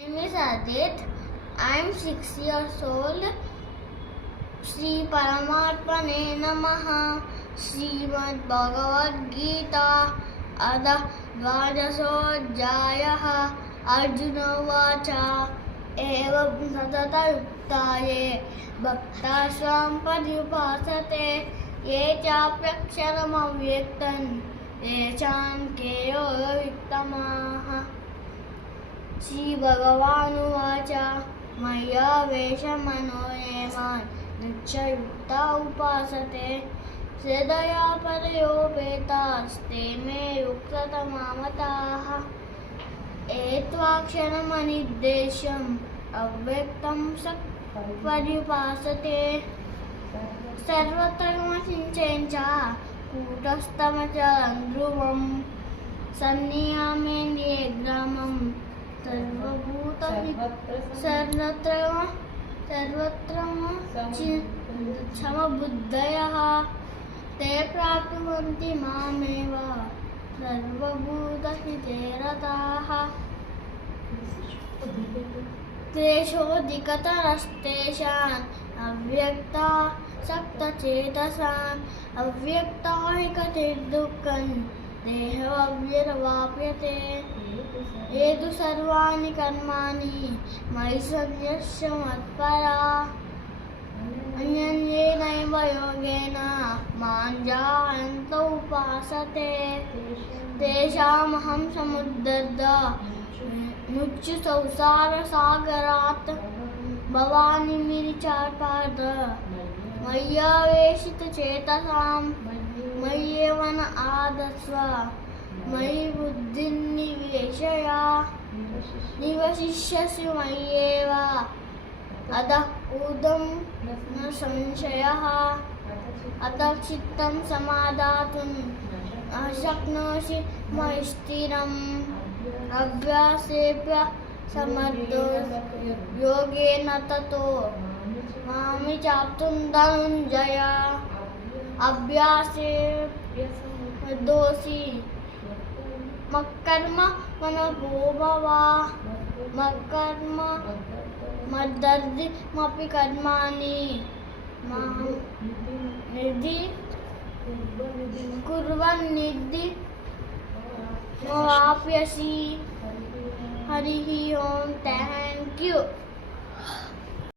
My name is Adit. I am 6 years old. Sri Paramatmane Namaha. Srimad Bhagavad Gita. Ada Dvadasodhyayah. Arjuna Vacha. Evam Satata Yuktaye. Bhakta Swam Padyupasate. Ye Chapyaksharam Avyaktan. Ye Chan Keyo Viktamaha. Shri भगवानुवाच मय्या वेशमनो ये मां नित्ययुक्ता उपासते श्रद्धया परयोपेतास्ते मे युक्ततमा मताः एत्वाक्षरमनिर्देश्यम् अव्यक्तं पर्युपासते सर्वत्र च कूटस्थमचलं ध्रुवं सन्नियामेन्द्रिये ग्रामं सर्वत्र समबुद्धयः ते प्राप्नुवन्ति मामेव सर्वभूतहिते रताः क्लेशोऽधिकतरस्तेषाम् अव्यक्ता सक्तचेतसाम् अव्यक्ता हि गतिर्दुःखं देहव्यवाप्यते ये तु सर्वाणि कर्माणि मयि सन्न्यस्य मत्परा अन्यन्येनैव योगेन मां जानन्त उपासते तेषामहं समुद्धर्तः मुच्य संसारसागरात् भवानिमिरिचापाद मय्यावेशितचेतसां मय्येव न आदस्व मयि बुद्धिं निवेशय निवशिष्यसि मय्येव अतः ऊर्ध्वं न संशयः अतः चित्तं समादातुं न शक्नोषि मयि स्थिरम् अभ्यासेभ्यः समर्थो योगेन ततो मामि चाप्तुं धनञ्जय अभ्यासेभ्यसि मत्कर्म मनभो भव मत्कर्म मद्दर्दिमपि कर्माणि निधि कुर्वन्निधि मवाप्यसि हरिः ओम थैंक यू।